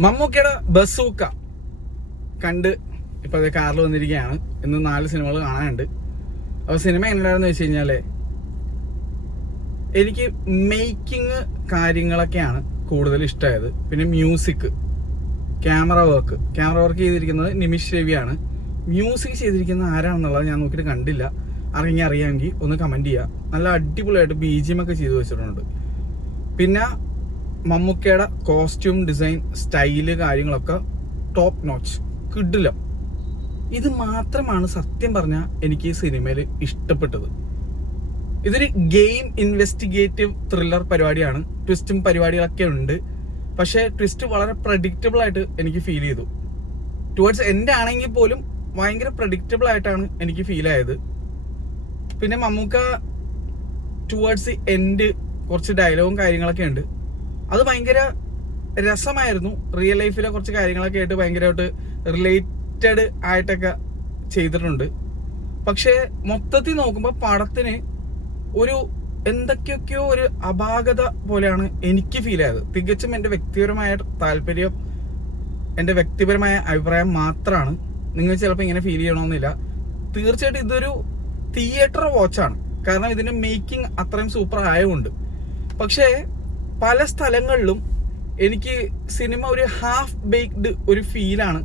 മമ്മൂക്കയുടെ ബസൂക്ക കണ്ട് ഇപ്പൊ അതേ കാറിൽ വന്നിരിക്കുകയാണ്. ഇന്ന് 4 സിനിമകൾ കാണാനുണ്ട്. അപ്പോൾ സിനിമ എങ്ങനെയാണെന്ന് വെച്ച് കഴിഞ്ഞാല് എനിക്ക് മേക്കിംഗ് കാര്യങ്ങളൊക്കെയാണ് കൂടുതൽ ഇഷ്ടമായത്. പിന്നെ മ്യൂസിക്, ക്യാമറ വർക്ക് ചെയ്തിരിക്കുന്നത് നിമിഷ് രവിയാണ്. മ്യൂസിക് ചെയ്തിരിക്കുന്നത് ആരാണെന്നുള്ളത് ഞാൻ നോക്കിയിട്ട് കണ്ടില്ല. അറിയാമെങ്കിൽ ഒന്ന് കമൻറ്റ് ചെയ്യുക. നല്ല അടിപൊളിയായിട്ട് BGM ഒക്കെ ചെയ്തു വെച്ചിട്ടുണ്ട്. പിന്നെ മമ്മൂക്കയുടെ കോസ്റ്റ്യൂം ഡിസൈൻ, സ്റ്റൈല് കാര്യങ്ങളൊക്കെ ടോപ്പ് നോച്ച്, കിടിലം. ഇത് മാത്രമാണ് സത്യം പറഞ്ഞാൽ എനിക്ക് ഈ സിനിമയിൽ ഇഷ്ടപ്പെട്ടത്. ഇതൊരു ഗെയിം ഇൻവെസ്റ്റിഗേറ്റീവ് ത്രില്ലർ പരിപാടിയാണ്. ട്വിസ്റ്റും പരിപാടികളൊക്കെ ഉണ്ട്. പക്ഷേ ട്വിസ്റ്റ് വളരെ പ്രഡിക്റ്റബിൾ ആയിട്ട് എനിക്ക് ഫീൽ ചെയ്തു. ടുവേർഡ്സ് എൻ്റെ ആണെങ്കിൽ പോലും ഭയങ്കര പ്രഡിക്റ്റബിൾ ആയിട്ടാണ് എനിക്ക് ഫീൽ ആയത്. പിന്നെ മമ്മൂക്ക ടുവേർഡ്സ് ദി എൻഡ് കുറച്ച് ഡയലോഗും കാര്യങ്ങളൊക്കെ ഉണ്ട്. അത് ഭയങ്കര രസമായിരുന്നു. റിയൽ ലൈഫിലെ കുറച്ച് കാര്യങ്ങളൊക്കെ ആയിട്ട് ഭയങ്കരമായിട്ട് റിലേറ്റഡ് ആയിട്ടൊക്കെ ചെയ്തിട്ടുണ്ട്. പക്ഷേ മൊത്തത്തിൽ നോക്കുമ്പോൾ പടത്തിന് ഒരു എന്തൊക്കെയൊക്കെയോ ഒരു അപാകത പോലെയാണ് എനിക്ക് ഫീൽ ആയത്. തികച്ചും എൻ്റെ വ്യക്തിപരമായ താല്പര്യം, എൻ്റെ വ്യക്തിപരമായ അഭിപ്രായം മാത്രമാണ്. നിങ്ങൾ ചിലപ്പോൾ ഇങ്ങനെ ഫീൽ ചെയ്യണമെന്നില്ല. തീർച്ചയായിട്ടും ഇതൊരു തിയേറ്റർ വാച്ചാണ്. കാരണം ഇതിൻ്റെ മേക്കിംഗ് അത്രയും സൂപ്പർ ആയതുകൊണ്ട്. പക്ഷേ പല സ്ഥലങ്ങളിലും എനിക്ക് സിനിമ ഒരു ഹാഫ് ബേക്ക്ഡ് ഒരു ഫീലാണ്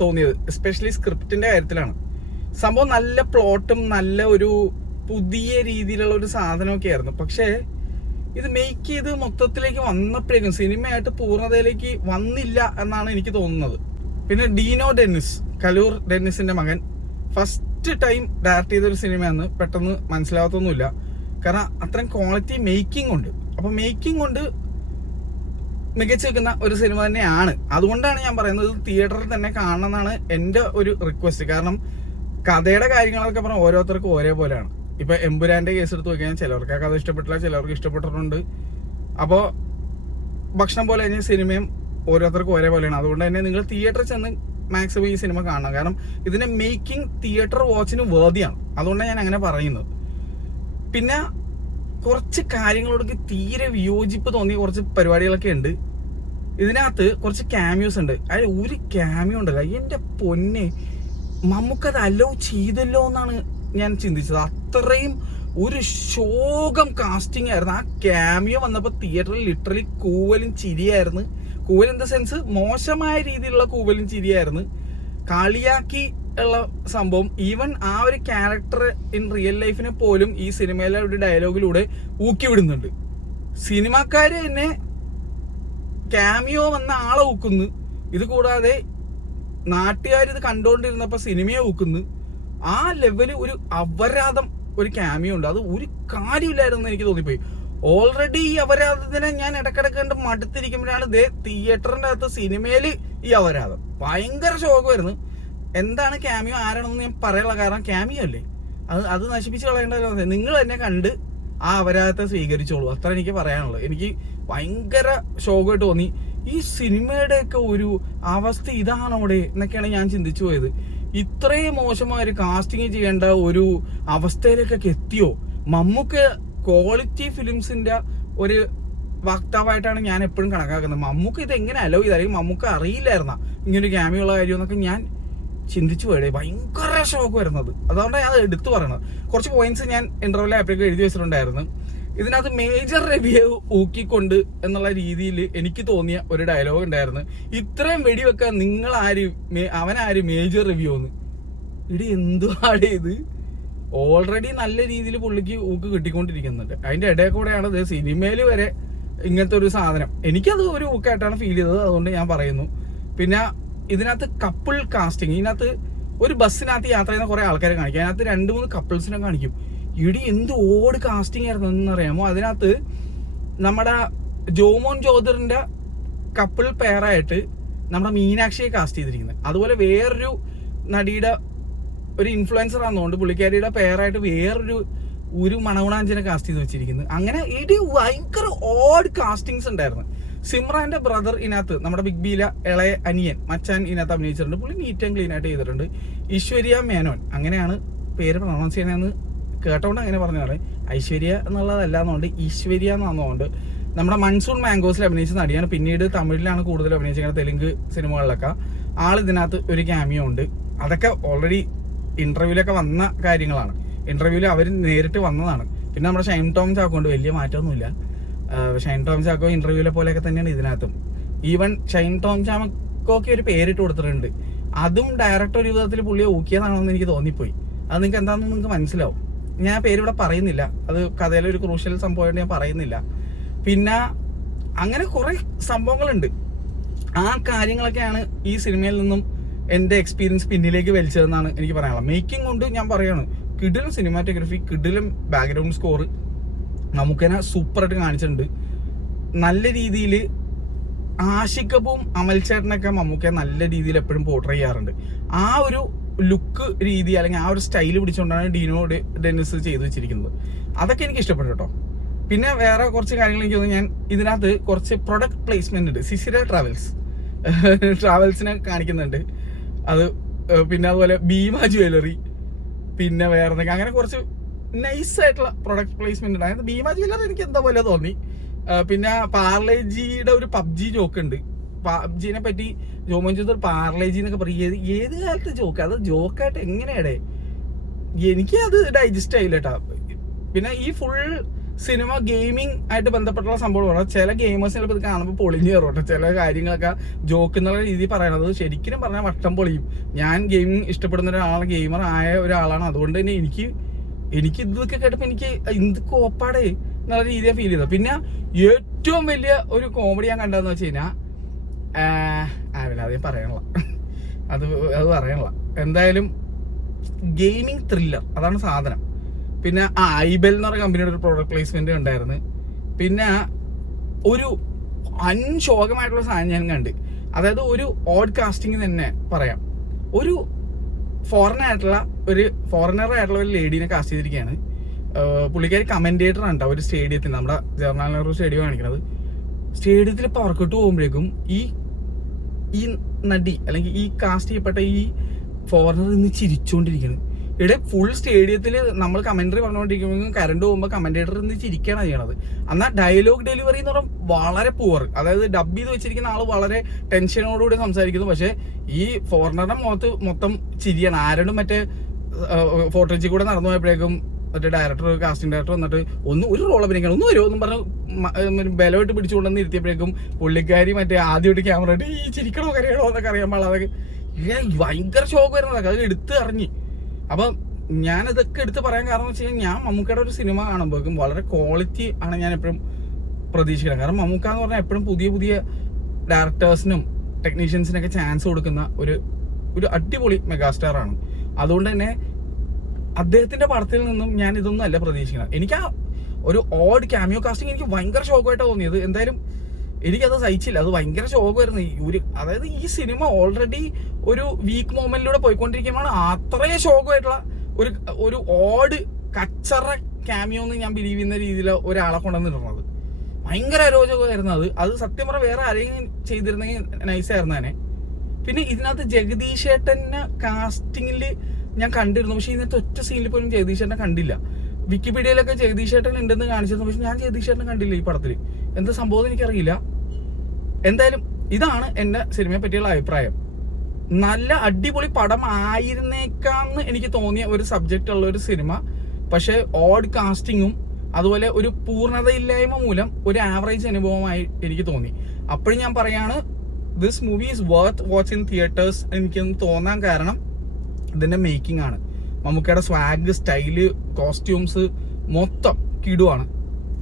തോന്നിയത്. എസ്പെഷ്യലി സ്ക്രിപ്റ്റിൻ്റെ കാര്യത്തിലാണ്. സംഭവം നല്ല പ്ലോട്ടും നല്ല ഒരു പുതിയ രീതിയിലുള്ള ഒരു സാധനമൊക്കെ ആയിരുന്നു. പക്ഷേ ഇത് മേക്ക് ചെയ്ത് മൊത്തത്തിലേക്ക് വന്നപ്പോഴേക്കും സിനിമയായിട്ട് പൂർണ്ണതയിലേക്ക് വന്നില്ല എന്നാണ് എനിക്ക് തോന്നുന്നത്. പിന്നെ ഡീനോ ഡെന്നിസ്, കലൂർ ഡെന്നിസിന്റെ മകൻ, ഫസ്റ്റ് ടൈം ഡയറക്റ്റ് ചെയ്തൊരു സിനിമയാണെന്ന് പെട്ടെന്ന് മനസ്സിലാവത്തൊന്നുമില്ല. കാരണം അത്രയും ക്വാളിറ്റി മേക്കിംഗ് ഉണ്ട്. അപ്പോൾ മേക്കിംഗ് കൊണ്ട് മികച്ചു വെക്കുന്ന ഒരു സിനിമ തന്നെയാണ്. അതുകൊണ്ടാണ് ഞാൻ പറയുന്നത് തിയേറ്ററിൽ തന്നെ കാണണം എന്നാണ് എൻ്റെ ഒരു റിക്വസ്റ്റ്. കാരണം കഥയുടെ കാര്യങ്ങളൊക്കെ പറഞ്ഞാൽ ഓരോരുത്തർക്കും ഒരേപോലെയാണ്. ഇപ്പൊ എമ്പുരാന്റെ കേസ് എടുത്ത് നോക്കിയാൽ ചിലർക്ക് ആ കഥ ഇഷ്ടപ്പെട്ടില്ല, ചിലർക്ക് ഇഷ്ടപ്പെട്ടിട്ടുണ്ട്. അപ്പോൾ ഭക്ഷണം പോലെ തന്നെ സിനിമയും ഓരോരുത്തർക്കും ഒരേപോലെയാണ്. അതുകൊണ്ട് തന്നെ നിങ്ങൾ തിയേറ്ററിൽ ചെന്ന് മാക്സിമം ഈ സിനിമ കാണണം. കാരണം ഇതിന്റെ മേക്കിംഗ് തിയേറ്റർ വാച്ചിന് വേദിയാണ്. അതുകൊണ്ടാണ് ഞാൻ അങ്ങനെ പറയുന്നത്. പിന്നെ കുറച്ച് കാര്യങ്ങളോടൊക്കെ തീരെ വിയോജിപ്പ് തോന്നിയ കുറച്ച് പരിപാടികളൊക്കെ ഉണ്ട്. ഇതിനകത്ത് കുറച്ച് ക്യാമിയോസ് ഉണ്ട്. അതിൽ ഒരു ക്യാമിയോ ഉണ്ടല്ലോ, എൻ്റെ പൊന്നെ, മമ്മൂക്കത് അലോ ചെയ്തല്ലോ എന്നാണ് ഞാൻ ചിന്തിച്ചത്. അത്രയും ഒരു ശോകം കാസ്റ്റിംഗ് ആയിരുന്നു. ആ ക്യാമിയോ വന്നപ്പോൾ തിയേറ്ററിൽ ലിറ്ററലി കൂവലും ചിരിയായിരുന്നു. കൂവൽ ഇൻ ദ സെൻസ് മോശമായ രീതിയിലുള്ള കൂവലും ചിരിയായിരുന്നു. കളിയാക്കി ഉള്ള സംഭവം. ഈവൻ ആ ഒരു ക്യാരക്ടർ ഇൻ റിയൽ ലൈഫിനെ പോലും ഈ സിനിമയിലെ ഒരു ഡയലോഗിലൂടെ ഊക്കി വിടുന്നുണ്ട്. സിനിമാക്കാര് തന്നെ ക്യാമിയോ വന്ന ആളെ ഊക്കുന്നു. ഇത് കൂടാതെ നാട്ടുകാർ ഇത് കണ്ടുകൊണ്ടിരുന്നപ്പോൾ സിനിമയെ ഊക്കുന്നു. ആ ലെവല് ഒരു അപരാധം ഒരു ക്യാമിയോ ഉണ്ട്. അത് ഒരു കാര്യമില്ലായിരുന്നു എനിക്ക് തോന്നിപ്പോയി. ഓൾറെഡി ഈ അപരാധത്തിനെ ഞാൻ ഇടക്കിടക്ക് കണ്ട് മടുത്തിരിക്കുമ്പോഴാണ് തിയേറ്ററിന്റെ അകത്ത് സിനിമയില് ഈ അപരാധം. ഭയങ്കര ശോകമായിരുന്നു. എന്താണ് ക്യാമിയോ ആരാണെന്ന് ഞാൻ പറയാനുള്ള കാരണം ക്യാമിയോ അല്ലേ, അത് നശിപ്പിച്ച് കളയേണ്ട. നിങ്ങൾ തന്നെ കണ്ട് ആ അപരാധത്തെ സ്വീകരിച്ചോളൂ. അത്ര എനിക്ക് പറയാനുള്ളത്. എനിക്ക് ഭയങ്കര ശോകമായിട്ട് തോന്നി. ഈ സിനിമയുടെയൊക്കെ ഒരു അവസ്ഥ ഇതാണോടെ എന്നൊക്കെയാണ് ഞാൻ ചിന്തിച്ചു പോയത്. ഇത്രയും മോശമായ ഒരു കാസ്റ്റിംഗ് ചെയ്യേണ്ട ഒരു അവസ്ഥയിലേക്കൊക്കെ എത്തിയോ? മമ്മൂക്ക ക്വാളിറ്റി ഫിലിംസിന്റെ ഒരു വക്താവായിട്ടാണ് ഞാൻ എപ്പോഴും കണക്കാക്കുന്നത്. മമ്മൂക്ക ഇത് എങ്ങനെ അലോ ചെയ്ത്, അല്ലെങ്കിൽ മമ്മൂക്ക അറിയില്ലായിരുന്ന ഇങ്ങനൊരു ക്യാമിയുള്ള കാര്യം എന്നൊക്കെ ഞാൻ ചിന്തിച്ചു പോയേ. ഭയങ്കര ഷോക്ക് വരുന്നത്. അതുകൊണ്ടാണ് ഞാൻ എടുത്തു പറയണത്. കുറച്ച് പോയിന്റ്സ് ഞാൻ ഇന്റർവ്യൂവിൽ ആപ്പിലേക്ക് എഴുതി വെച്ചിട്ടുണ്ടായിരുന്നു. ഇതിനകത്ത് മേജർ റിവ്യൂ ഊക്കിക്കൊണ്ട് എന്നുള്ള രീതിയിൽ എനിക്ക് തോന്നിയ ഒരു ഡയലോഗ് ഉണ്ടായിരുന്നു. ഇത്രയും വെടിവെക്കാൻ അവനാര് മേജർ റിവ്യൂ എന്ന്. ഇടി എന്തുവാടേ ഇത്? ഓൾറെഡി നല്ല രീതിയിൽ പുള്ളിക്ക് ഊക്ക് കിട്ടിക്കൊണ്ടിരിക്കുന്നുണ്ട്. അതിന്റെ ഇടയിൽ കൂടെയാണ് ഇത് സിനിമയിൽ വരെ ഇങ്ങനത്തെ ഒരു സാധനം. എനിക്കത് ഒരു ഊക്കായിട്ടാണ് ഫീൽ ചെയ്തത്. അതുകൊണ്ട് ഞാൻ പറയുന്നു. പിന്നെ ഇതിനകത്ത് കപ്പിൾ കാസ്റ്റിംഗ്, ഇതിനകത്ത് ഒരു ബസ്സിനകത്ത് യാത്ര ചെയ്യുന്ന കുറെ ആൾക്കാരെ കാണിക്കും. അതിനകത്ത് 2-3 കപ്പിൾസിനെ കാണിക്കും. ഇടി എന്ത് ഓട് കാസ്റ്റിംഗ് ആയിരുന്നു എന്നറിയാമോ? അതിനകത്ത് നമ്മുടെ ജോമോൻ ജോദറിന്റെ കപ്പിൾ പെയറായിട്ട് നമ്മുടെ മീനാക്ഷിയെ കാസ്റ്റ് ചെയ്തിരിക്കുന്നത്. അതുപോലെ വേറൊരു നടിയുടെ ഒരു ഇൻഫ്ലുവൻസർ ആണെന്നുകൊണ്ട് പുള്ളിക്കാരിയുടെ പെയറായിട്ട് ഒരു മണഗുണാഞ്ചനെ കാസ്റ്റ് ചെയ്ത് വെച്ചിരിക്കുന്നത്. അങ്ങനെ ഇടി ഭയങ്കര ഓഡ് കാസ്റ്റിങ്സ് ഉണ്ടായിരുന്നു. സിമ്രാന്റെ ബ്രദർ ഇതിനകത്ത് നമ്മുടെ ബിഗ് ബിയിലെ ഇളയ അനിയൻ മച്ചാൻ ഇതിനകത്ത് അഭിനയിച്ചിട്ടുണ്ട്. പുള്ളി നീറ്റ് ആൻഡ് ക്ലീൻ ആയിട്ട് ചെയ്തിട്ടുണ്ട്. ഈശ്വര്യ മേനോൻ, അങ്ങനെയാണ് പേര് പ്രൊണൗൺസ് ചെയ്യണമെന്ന് കേട്ടോണ്ട് അങ്ങനെ പറഞ്ഞാൽ ഐശ്വര്യ എന്നുള്ളതല്ല എന്നുകൊണ്ട് ഈശ്വര്യ എന്നാണെന്നുകൊണ്ട് നമ്മുടെ മൺസൂൺ മാംഗോസിൽ അഭിനയിച്ച നടിയാണ്. പിന്നീട് തമിഴിലാണ് കൂടുതൽ അഭിനയിച്ചിരിക്കുന്നത്, തെലുങ്ക് സിനിമകളിലൊക്കെ. ഇതിനകത്ത് ഒരു ക്യാമിയോ ഉണ്ട്. അതൊക്കെ ഓൾറെഡി ഇന്റർവ്യൂലൊക്കെ വന്ന കാര്യങ്ങളാണ്. ഇന്റർവ്യൂവിൽ അവർ നേരിട്ട് വന്നതാണ്. പിന്നെ നമ്മുടെ ഷൈൻ ടോം ചാക്കോ കൊണ്ട് വലിയ മാറ്റമൊന്നുമില്ല. ഷൈൻ ടോം ചാക്കോ ഇന്റർവ്യൂലെ പോലെയൊക്കെ തന്നെയാണ് ഇതിനകത്തും. ഈവൻ ഷൈൻ ടോം ചാക്കോക്ക് ഒരു പേരിട്ട് കൊടുത്തിട്ടുണ്ട്. അതും ഡയറക്റ്റ് ഒരു വിധത്തിൽ പുള്ളിയെ ഊക്കിയതാണെന്ന് എനിക്ക് തോന്നിപ്പോയി. അത് നിങ്ങൾക്ക് എന്താണെന്ന് നിങ്ങൾക്ക് മനസ്സിലാവും. ഞാൻ പേര് ഇവിടെ പറയുന്നില്ല, അത് കഥയിലെ ഒരു ക്രൂഷ്യൽ സംഭവമായിട്ട് ഞാൻ പറയുന്നില്ല. പിന്നെ അങ്ങനെ കുറെ സംഭവങ്ങളുണ്ട്. ആ കാര്യങ്ങളൊക്കെയാണ് ഈ സിനിമയിൽ നിന്നും എൻ്റെ എക്സ്പീരിയൻസ് പിന്നിലേക്ക് വലിച്ചതെന്നാണ് എനിക്ക് പറയാനുള്ളത്. മേക്കിംഗ് കൊണ്ട് ഞാൻ പറയാണ്, കിടിലം സിനിമാറ്റോഗ്രഫി, കിടിലം ബാക്ക്ഗ്രൗണ്ട് സ്കോർ, നമുക്കെന്നെ സൂപ്പറായിട്ട് കാണിച്ചിട്ടുണ്ട്. നല്ല രീതിയിൽ ആഷിഖബും അമൽ ചേട്ടനൊക്കെ മമ്മൂക്ക നല്ല രീതിയിൽ എപ്പോഴും പോർട്രേ ചെയ്യാറുണ്ട്. ആ ഒരു ലുക്ക് രീതി അല്ലെങ്കിൽ ആ ഒരു സ്റ്റൈല് പിടിച്ചുകൊണ്ടാണ് ഡീനോ ഡെന്നിസ് ചെയ്തു വെച്ചിരിക്കുന്നത്. അതൊക്കെ എനിക്ക് ഇഷ്ടപ്പെട്ടു കേട്ടോ. പിന്നെ വേറെ കുറച്ച് കാര്യങ്ങൾ എനിക്ക് തോന്നുന്നു, ഞാൻ ഇതിനകത്ത് കുറച്ച് പ്രൊഡക്റ്റ് പ്ലേസ്മെന്റ് ഉണ്ട്. സിസിര ട്രാവൽസിനെ കാണിക്കുന്നുണ്ട്. അത് പിന്നെ അതുപോലെ ഭീമ ജ്വല്ലറി, പിന്നെ വേറെ എന്തൊക്കെ അങ്ങനെ കുറച്ച് നൈസായിട്ടുള്ള പ്രൊഡക്റ്റ് പ്ലേസ്മെന്റ് ഉണ്ട്. അതായത് ഭീമ ജ്വല്ലറി എനിക്ക് എന്താ പോലെ തോന്നി. പിന്നെ പാർലേജിയുടെ ഒരു പബ്ജി ജോക്ക് ഉണ്ട്. പബ്ജിനെ പറ്റി ജോമോൻ ചോദിച്ചത് പാർലേജി എന്നൊക്കെ പറയും. ഏത് കാലത്ത് ജോക്ക്? അത് ജോക്കായിട്ട് എങ്ങനെയാടേ? എനിക്ക് അത് ഡൈജസ്റ്റ് ആയില്ല കേട്ടോ. പിന്നെ ഈ ഫുൾ സിനിമ ഗെയിമിംഗ് ആയിട്ട് ബന്ധപ്പെട്ടുള്ള സംഭവമാണ്. ചില ഗെയിമേഴ്സ് ചിലപ്പോൾ ഇത് കാണുമ്പോൾ പൊളിഞ്ഞു കയറും കേട്ടോ. ചില കാര്യങ്ങളൊക്കെ ജോക്ക് എന്നുള്ള രീതിയിൽ പറയണത് ശരിക്കും പറഞ്ഞാൽ വട്ടം പൊളിയും. ഞാൻ ഗെയിമിംഗ് ഇഷ്ടപ്പെടുന്ന ഒരാളാണ്, ഗെയിമർ ആയ ഒരാളാണ്. അതുകൊണ്ട് തന്നെ എനിക്ക് ഇതൊക്കെ കേട്ടപ്പോൾ എനിക്ക് എന്ത് കോപ്പാടേ എന്നുള്ള രീതിയാണ് ഫീൽ ചെയ്തത്. പിന്നെ ഏറ്റവും വലിയ ഒരു കോമഡി ഞാൻ കണ്ടതെന്ന് വെച്ച് കഴിഞ്ഞാൽ ആവില്ല പറയണില്ല, അത് പറയണില്ല. എന്തായാലും ഗെയിമിംഗ് ത്രില്ലർ അതാണ് സാധനം. പിന്നെ ഐബെൽ എന്ന് പറഞ്ഞ കമ്പനിയുടെ ഒരു പ്രോഡക്റ്റ് പ്ലേസ്മെന്റ് ഉണ്ടായിരുന്നു. പിന്നെ ഒരു അൻശോകമായിട്ടുള്ള സാധനം ഞാൻ കണ്ട്. അതായത് ഒരു ഓഡ് കാസ്റ്റിംഗ് തന്നെ പറയാം. ഒരു ഫോറിനർ ആയിട്ടുള്ള ഒരു ലേഡീനെ കാസ്റ്റ് ചെയ്തിരിക്കുകയാണ്. പുള്ളിക്കാരി കമന്റേറ്റർ ആണ് ഒരു സ്റ്റേഡിയത്തിന്, നമ്മുടെ ജവഹർലാൽ നെഹ്റു സ്റ്റേഡിയം കാണിക്കുന്നത്. സ്റ്റേഡിയത്തിൽ പവർക്കിട്ട് പോകുമ്പോഴേക്കും ഈ നടി അല്ലെങ്കിൽ ഈ കാസ്റ്റ് ചെയ്യപ്പെട്ട ഈ ഫോറിനർ ഇന്ന് ചിരിച്ചുകൊണ്ടിരിക്കുന്നത്. ഇവിടെ ഫുൾ സ്റ്റേഡിയത്തിൽ നമ്മൾ കമന്ററി പറഞ്ഞുകൊണ്ടിരിക്കുമ്പോൾ കറണ്ട് പോകുമ്പോൾ കമന്റേറ്റർ ഇന്ന് ചിരിക്കുകയാണ് ചെയ്യണത്. എന്നാൽ ഡയലോഗ് ഡെലിവറി എന്ന് പറഞ്ഞാൽ വളരെ പുവർ. അതായത് ഡബ് ചെയ്ത് വെച്ചിരിക്കുന്ന ആൾ വളരെ ടെൻഷനോടുകൂടി സംസാരിക്കുന്നു. പക്ഷെ ഈ ഫോറിനറുടെ മുഖത്ത് മൊത്തം ചിരിയാണ്. ആരോടും മറ്റേ ഫോട്ടോജി കൂടെ നടന്നു പോയപ്പോഴേക്കും മറ്റേ കാസ്റ്റിംഗ് ഡയറക്ടർ വന്നിട്ട് ഒരു റോൾ അഭിനയിക്കണം, ഒന്ന് വരുമോ എന്നും പറഞ്ഞ് ബലമായിട്ട് പിടിച്ചുകൊണ്ടെന്ന് ഇരുത്തിയപ്പോഴേക്കും പുള്ളിക്കാരി മറ്റേ ആദ്യമായിട്ട് ക്യാമറ ആയിട്ട് ഈ ചിരിക്കണോ കരയണോ എന്നൊക്കെ അറിയാൻ പാടില്ല. അതൊക്കെ ഭയങ്കര ഷോക്ക് വരുന്നതൊക്കെ അത് എടുത്ത് അറിഞ്ഞ്. അപ്പം ഞാനിതൊക്കെ എടുത്ത് പറയാൻ കാരണം എന്ന് വെച്ച് കഴിഞ്ഞാൽ, ഞാൻ മമ്മൂക്കയുടെ ഒരു സിനിമ കാണുമ്പോഴേക്കും വളരെ ക്വാളിറ്റി ആണ് ഞാൻ എപ്പോഴും പ്രതീക്ഷിക്കുന്നത്. കാരണം മമ്മൂക്ക എന്ന് പറഞ്ഞാൽ എപ്പോഴും പുതിയ പുതിയ ഡയറക്ടേഴ്സിനും ടെക്നീഷ്യൻസിനൊക്കെ ചാൻസ് കൊടുക്കുന്ന ഒരു അടിപൊളി മെഗാസ്റ്റാർ ആണ്. അതുകൊണ്ട് തന്നെ അദ്ദേഹത്തിന്റെ പടത്തിൽ നിന്നും ഞാൻ ഇതൊന്നും അല്ല പ്രതീക്ഷിക്കുന്നത്. എനിക്ക് ആ ഒരു ഓഡ് ക്യാമിയോ കാസ്റ്റിംഗ് എനിക്ക് ഭയങ്കര ഷോക്കായിട്ടാണ് തോന്നിയത്. എന്തായാലും എനിക്കത് സഹിച്ചില്ല. അത് ഭയങ്കര ഷോക്കായിരുന്നു. അതായത് ഈ സിനിമ ഓൾറെഡി ഒരു വീക്ക് മൊമെന്റിലൂടെ പോയിക്കൊണ്ടിരിക്കുമ്പോഴാണ് അത്രയും ഷോക്കായിട്ടുള്ള ഒരു ഓഡ് കച്ചറ ക്യാമിയോ എന്ന് ഞാൻ ബിലീവ് ചെയ്യുന്ന രീതിയിൽ ഒരാളെ കൊണ്ടുവന്നിരുന്നത് ഭയങ്കര അരോചകമായിരുന്നു. അത് സത്യം പറഞ്ഞാൽ വേറെ ആരെങ്കിലും ചെയ്തിരുന്നെങ്കിൽ നൈസായിരുന്നു തന്നെ. പിന്നെ ഇതിനകത്ത് ജഗദീഷ് ഏട്ടനെ കാസ്റ്റിംഗിൽ ഞാൻ കണ്ടിരുന്നു. പക്ഷെ ഇതിനകത്ത് ഒറ്റ സീനിൽ പോലും ജഗദീഷ് ഏട്ടനെ കണ്ടില്ല. വിക്കിപീഡിയയിലൊക്കെ ജഗദീഷ് ഏട്ടൻ ഉണ്ടെന്ന് കാണിച്ചിരുന്നു, പക്ഷെ ഞാൻ ജഗദീഷ് ഏട്ടനെ കണ്ടില്ല ഈ പടത്തിൽ. എന്താ സംഭവം എനിക്കറിയില്ല. എന്തായാലും ഇതാണ് എൻ്റെ സിനിമയെ പറ്റിയുള്ള അഭിപ്രായം. നല്ല അടിപൊളി പടം ആയിരുന്നേക്കാന്ന് എനിക്ക് തോന്നിയ ഒരു സബ്ജക്റ്റ് ഉള്ള ഒരു സിനിമ. പക്ഷെ ഓഡ് കാസ്റ്റിങ്ങും അതുപോലെ ഒരു പൂർണ്ണതയില്ലായ്മ മൂലം ഒരു ആവറേജ് അനുഭവമായി എനിക്ക് തോന്നി. അപ്പോഴും ഞാൻ പറയാണ്, this movie is worth watch in theatres എനിക്കൊന്ന് തോന്നാൻ കാരണം ഇതിന്റെ മേക്കിംഗ് ആണ്. മമ്മൂക്കയുടെ സ്വാഗ്, സ്റ്റൈല്, കോസ്റ്റ്യൂംസ് മൊത്തം കിടുവാണ്.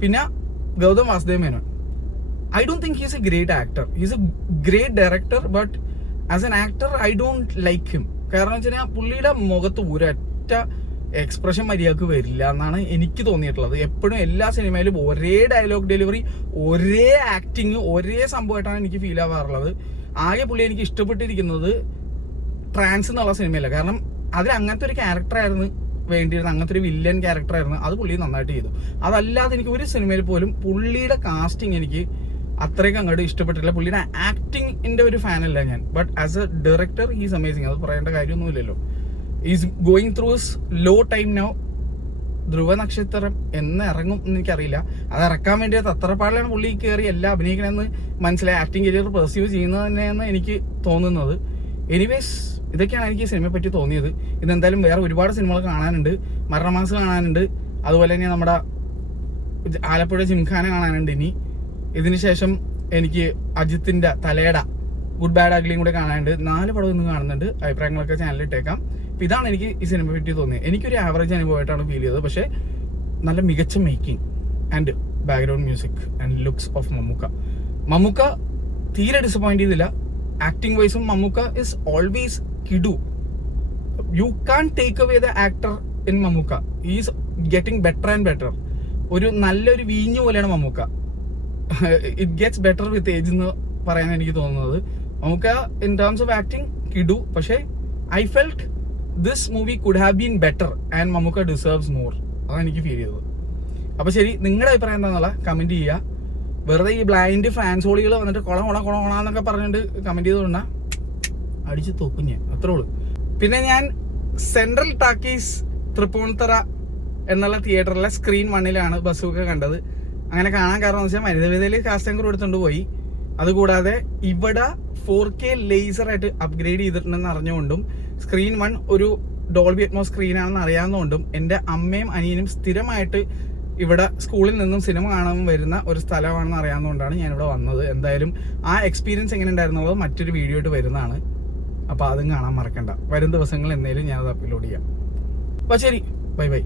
പിന്നെ Gautham Vasudev Menon, I don't think he's a great actor. He's a great director, but as an actor I don't like him. കാരണം വെച്ച് കഴിഞ്ഞാൽ പുള്ളിയുടെ മുഖത്ത് ഒരൊറ്റ എക്സ്പ്രഷൻ മര്യാദക്ക് വരില്ല എന്നാണ് എനിക്ക് തോന്നിയിട്ടുള്ളത്. എപ്പോഴും എല്ലാ സിനിമയിലും ഒരേ ഡയലോഗ് ഡെലിവറി, ഒരേ ആക്ടിങ്, ഒരേ സംഭവമായിട്ടാണ് എനിക്ക് ഫീൽ ആവാറുള്ളത്. ആകെ പുള്ളി എനിക്ക് ഇഷ്ടപ്പെട്ടിരിക്കുന്നത് ട്രാൻസ് എന്നുള്ള സിനിമയില്ല. കാരണം അതിൽ അങ്ങനത്തെ ഒരു ക്യാരക്ടറായിരുന്നു വേണ്ടിയിരുന്നത്, അങ്ങനത്തെ ഒരു വില്ലൻ ക്യാരക്ടറായിരുന്നു. അത് പുള്ളി നന്നായിട്ട് ചെയ്തു. അതല്ലാതെ എനിക്ക് ഒരു സിനിമയിൽ പോലും പുള്ളിയുടെ കാസ്റ്റിംഗ് എനിക്ക് അത്രയ്ക്ക് അങ്ങോട്ട് ഇഷ്ടപ്പെട്ടില്ല. പുള്ളിയുടെ ആക്ടിങ്ങിന്റെ ഒരു ഫാനല്ല ഞാൻ. But as a director he's amazing. അത് പറയേണ്ട കാര്യമൊന്നുമില്ലല്ലോ. Is going through his low time now. Dhruva Natchathiram എന്ന് ഇറങ്ങും എന്ന് എനിക്കറിയില്ല. അത് ഇറക്കാൻ വേണ്ടി തത്രപ്പാടിലാണ് പുള്ളി കയറി എല്ലാം അഭിനയിക്കണമെന്ന് മനസ്സിലായി, ആക്ടിങ് കരിയർ പെർസ്യൂ ചെയ്യുന്നത് തന്നെയെന്ന് എനിക്ക് തോന്നുന്നത്. എനിവേസ് ഇതൊക്കെയാണ് എനിക്ക് ഈ സിനിമയെ പറ്റി തോന്നിയത്. ഇതെന്തായാലും വേറെ ഒരുപാട് സിനിമകൾ കാണാനുണ്ട്. മരണമാസ് കാണാനുണ്ട്, അതുപോലെ തന്നെ നമ്മുടെ ആലപ്പുഴ ജിംഖാന കാണാനുണ്ട്. ഇതിന് ശേഷം എനിക്ക് അജിത്തിന്റെ തലേട ഗുഡ് ബാഡ് അഗ്ലിയും കൂടെ കാണാനുണ്ട്. 4 പടം ഇന്ന് കാണുന്നുണ്ട്. അഭിപ്രായങ്ങളൊക്കെ ചാനലിൽ ഇട്ടേക്കാം. അപ്പം ഇതാണ് എനിക്ക് ഈ സിനിമയെ പറ്റി തോന്നിയത്. എനിക്കൊരു ആവറേജ് അനുഭവമായിട്ടാണ് ഫീൽ ചെയ്തത്. പക്ഷേ നല്ല മികച്ച making and background music and looks of Mammookka തീരെ ഡിസപ്പോയിന്റ് ചെയ്തില്ല. ആക്ടിങ് വൈസും മമ്മൂക്ക ഇസ് ഓൾവേസ് കിഡു. You can take away the actor in Mammookka. Is getting better and better. ഒരു നല്ലൊരു വീഞ്ഞു പോലെയാണ് Mammookka. It gets better with age എന്ന് പറയാൻ എനിക്ക് തോന്നുന്നത്. Mammookka in terms of acting കിഡു. പക്ഷേ I felt this movie could have been better and Mammookka deserves more. അതാണ് എനിക്ക് ഫീൽ ചെയ്തത്. അപ്പോൾ ശരി, നിങ്ങളുടെ അഭിപ്രായം എന്താണെന്നുള്ള കമൻറ്റ് ചെയ്യുക. വെറുതെ ഈ ബ്ലൈൻഡ് ഫാൻസ് ഹോളികൾ വന്നിട്ട് കൊളന്നൊക്കെ പറഞ്ഞിട്ട് കമൻറ്റ് ചെയ്തുകൊണ്ടാ അടിച്ച് തോക്കും ഞാൻ, അത്രേ ഉള്ളൂ. പിന്നെ ഞാൻ സെൻട്രൽ ടാക്കീസ് തൃപ്പൂണിത്തറ എന്നുള്ള തിയേറ്ററിലെ സ്ക്രീൻ 1 ബസ്സൊക്കെ കണ്ടത്. അങ്ങനെ കാണാൻ കാരണം എന്ന് വെച്ചാൽ മരുതവിതയിൽ കാസ്റ്റിംഗ് ക്രൂ എടുത്തുകൊണ്ട് പോയി. അതുകൂടാതെ ഇവിടെ 4K ലേസറായിട്ട് അപ്ഗ്രേഡ് ചെയ്തിട്ടുണ്ടെന്ന് അറിഞ്ഞുകൊണ്ടും സ്ക്രീൻ 1 ഒരു ഡോൾബി അറ്റ്മോസ് സ്ക്രീനാണെന്ന് അറിയാവുന്നതുകൊണ്ടും എൻ്റെ അമ്മയും അനിയനും സ്ഥിരമായിട്ട് ഇവിടെ സ്കൂളിൽ നിന്നും സിനിമ കാണാൻ വരുന്ന ഒരു സ്ഥലമാണെന്ന് അറിയാവുന്നതുകൊണ്ടാണ് ഞാനിവിടെ വന്നത്. എന്തായാലും ആ എക്സ്പീരിയൻസ് എങ്ങനെ ഉണ്ടായിരുന്നുള്ളത് മറ്റൊരു വീഡിയോ ആയിട്ട് വരുന്നതാണ്. അപ്പോൾ അതും കാണാൻ മറക്കണ്ട. വരും ദിവസങ്ങളിൽ എന്തായാലും ഞാനത് അപ്ലോഡ് ചെയ്യാം. അപ്പോൾ ശരി, ബൈ ബൈ.